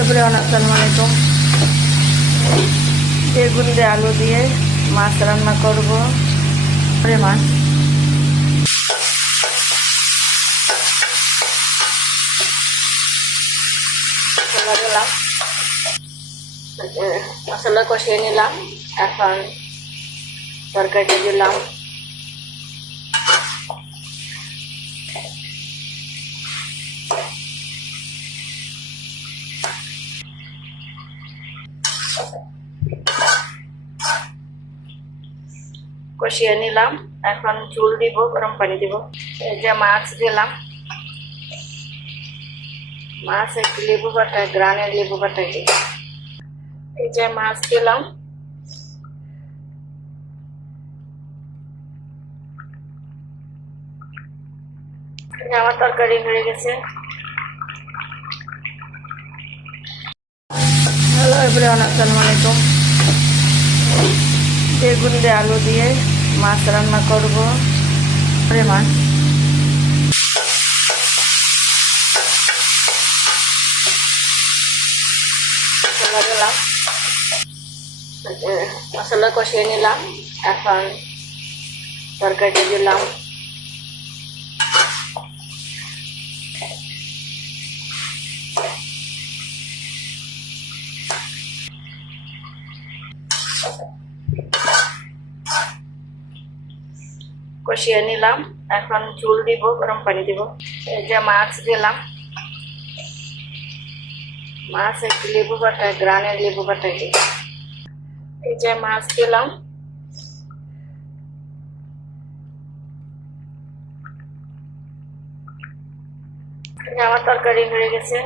Everyone, আসসালামু আলাইকুম। বেগুন দিয়ে আলু দিয়ে মাছ রান্না করব। মাছ মশলা দিলাম, মশলা কষিয়ে নিলাম। এখন তরকারি দিলাম। কষিয়ে নিলাম। এখন ঝোল দিব, গরম পানি দিব। এই যে মাছ দিলাম। মাছ একটু লেবু বাটা, গ্রানের লেবু বাটা দিই। এই যে মাছ দিলাম। আমার তরকারি হয়ে গেছে। হ্যালো এভরিওয়ান, আসসালামু আলাইকুম। বেগুন দিয়ে আলু দিয়ে মাছ রান্না করব। মাছ মশলা দিলাম, মশলা কষিয়ে নিলাম। এখন তরকারি দিলাম। কষিয়ে নিলাম। এখন ঝোল দিব, গরম পানি দিব। এই যে মাছ দিলাম। মাছ একটু লেবু বাটা, গ্রানের লেবু বাটা দিই। এই যে মাছ দিলাম। আমার তরকারি হয়ে গেছে।